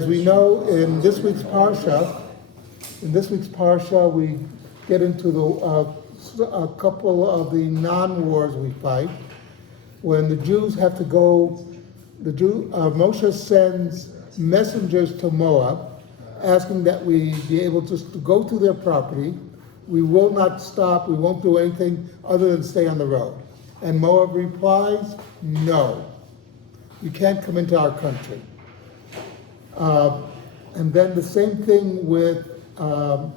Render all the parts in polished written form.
as we know, in this week's parsha, we get into a couple of the non-wars we fight. When the Jews have to go, Moshe sends messengers to Moab, asking that we be able to go to their property. We will not stop. We won't do anything other than stay on the road. And Moab replies, no, you can't come into our country. And then the same thing with, then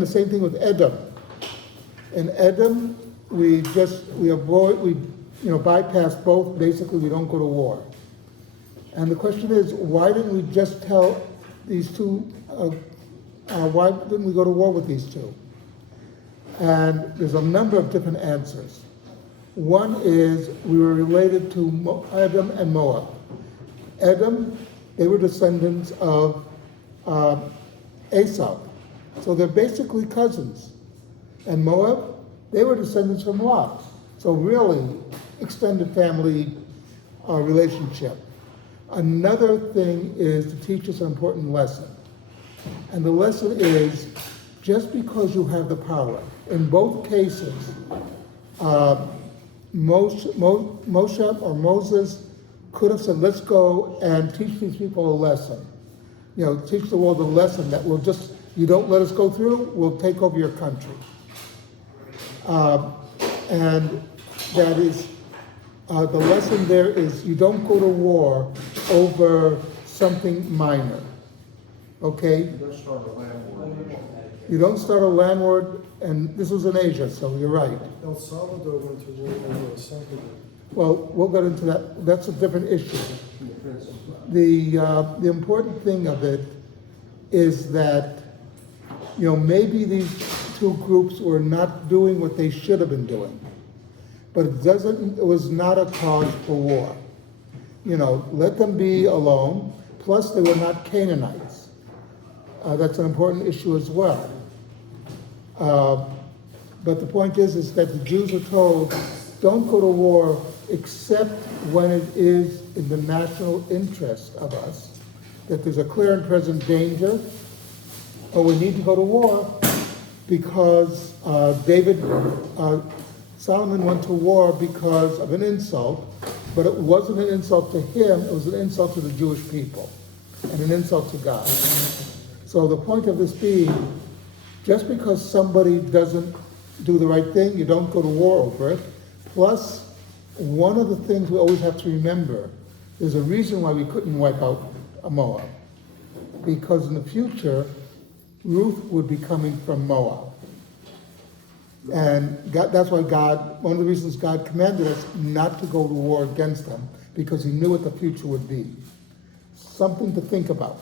the same thing with Edom. In Edom, we bypass both. Basically, we don't go to war. And the question is, why didn't we just tell these two, why didn't we go to war with these two? And there's a number of different answers. One is we were related to Edom and Moab. Edom, they were descendants of Esau. So they're basically cousins. And Moab, they were descendants from Lot. So really, extended family relationship. Another thing is to teach us an important lesson. And the lesson is, just because you have the power, in both cases, Moshe or Moses could have said, let's go and teach these people a lesson. Teach the world a lesson that you don't let us go through, we'll take over your country. And that is, the lesson there is you don't go to war over something minor. Okay? You don't start a land war. You don't start a land war, and this was in Asia, so you're right. El Salvador went to war over El Salvador. Well, we'll get into that. That's a different issue. The important thing of it is that, maybe these two groups were not doing what they should have been doing. But it was not a cause for war. Let them be alone. Plus, they were not Canaanites. That's an important issue as well. But the point is that the Jews are told, don't go to war except when it is in the national interest of us, that there's a clear and present danger, or we need to go to war because Solomon went to war because of an insult, but it wasn't an insult to him, it was an insult to the Jewish people, and an insult to God. So the point of this being, just because somebody doesn't do the right thing, you don't go to war over it. Plus, one of the things we always have to remember, there's a reason why we couldn't wipe out Moab. Because in the future, Ruth would be coming from Moab. And that's why one of the reasons God commanded us not to go to war against them, because he knew what the future would be. Something to think about.